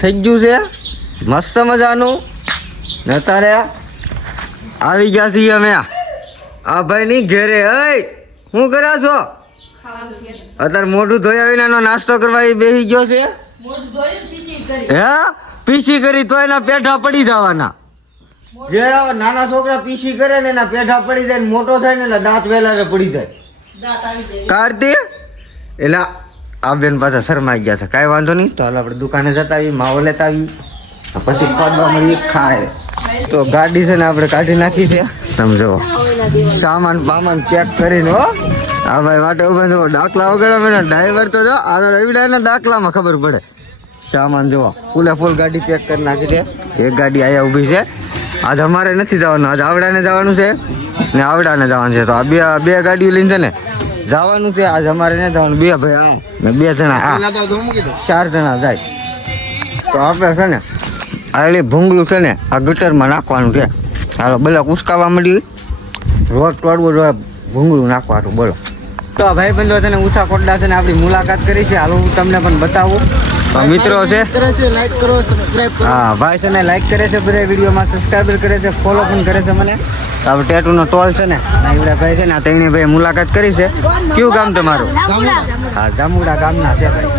થઈ ગયું છે મસ્ત મજાનું ને અત્યારે આવી ગયા છીએ અમે આ ભાઈની ઘેરે. હઈ શું કર્યા છો? અત્યારે મોઢું ધોયા વિનાનો નાસ્તો કરવા એ બેસી ગયો છે. હે પીસી કરી તો એના પેઠા પડી જવાના. જે નાના છોકરા પીસી કરે ને એના પેઠા પડી જાય ને મોટો થાય ને એટલે દાંત વેલા પડી જાય. કાર્તી એટલે આ બેન પાછા શરમાઈ ગયા છે. કાંઈ વાંધો નહીં, તો હાલ આપણે દુકાને જતા આવી, માવો લેતા આવી, પછી ખોદવા મળી ખાય. તો ગાડી છે ને આપણે કાઢી નાખી છે. સમજો સામાન બામાન પેક કરીને. હો હા ભાઈ વાટે ઉભા જો ડાકલા વગેરે મને ડ્રાઈવર તો જો આવે રવિડાના ડાકલામાં ખબર પડે. સામાન જુઓ ફૂલે ફૂલ ગાડી પેક કરી નાખી છે. એક ગાડી અહીંયા ઊભી છે. આજ અમારે નથી જવાનું, આજ આવડાને જવાનું છે ને આવડાને જવાનું છે. તો આ બે ગાડીઓ લઈને છે ને જવાનું છે. આજ અમારે નહીં જવાનું. બે ભાઈ ને 2 જણા આ 4 જણા જાય. તો આપણે છે ને આ ભૂંગળું છે ને આ ગટરમાં નાખવાનું છે. હાલો બોલો ઉસકાવા મળી રોજ તોડવું જોઈએ ભૂંગળું નાખવાનું. બોલો તો ભાઈ બંધો છે ને ઊંચા કોટડા છે ને આપણી મુલાકાત કરી છે. હાલો હું તમને પણ બતાવું. મિત્રો છે લાઈક કરો, સબસ્ક્રાઇબ કરો. હા ભાઈ છે ને લાઈક કરે છે, બધા વિડીયોમાં સબસ્ક્રાઈબર કરે છે, ફોલો પણ કરે છે મને. આપણે ટેટુનો ટોલ છે ને એવડા ભાઈ છે ને આ ત્રણે ભાઈ મુલાકાત કરી છે. કયું ગામ તમારું? જામુડા. હા જામુડા ગામના છે ભાઈ.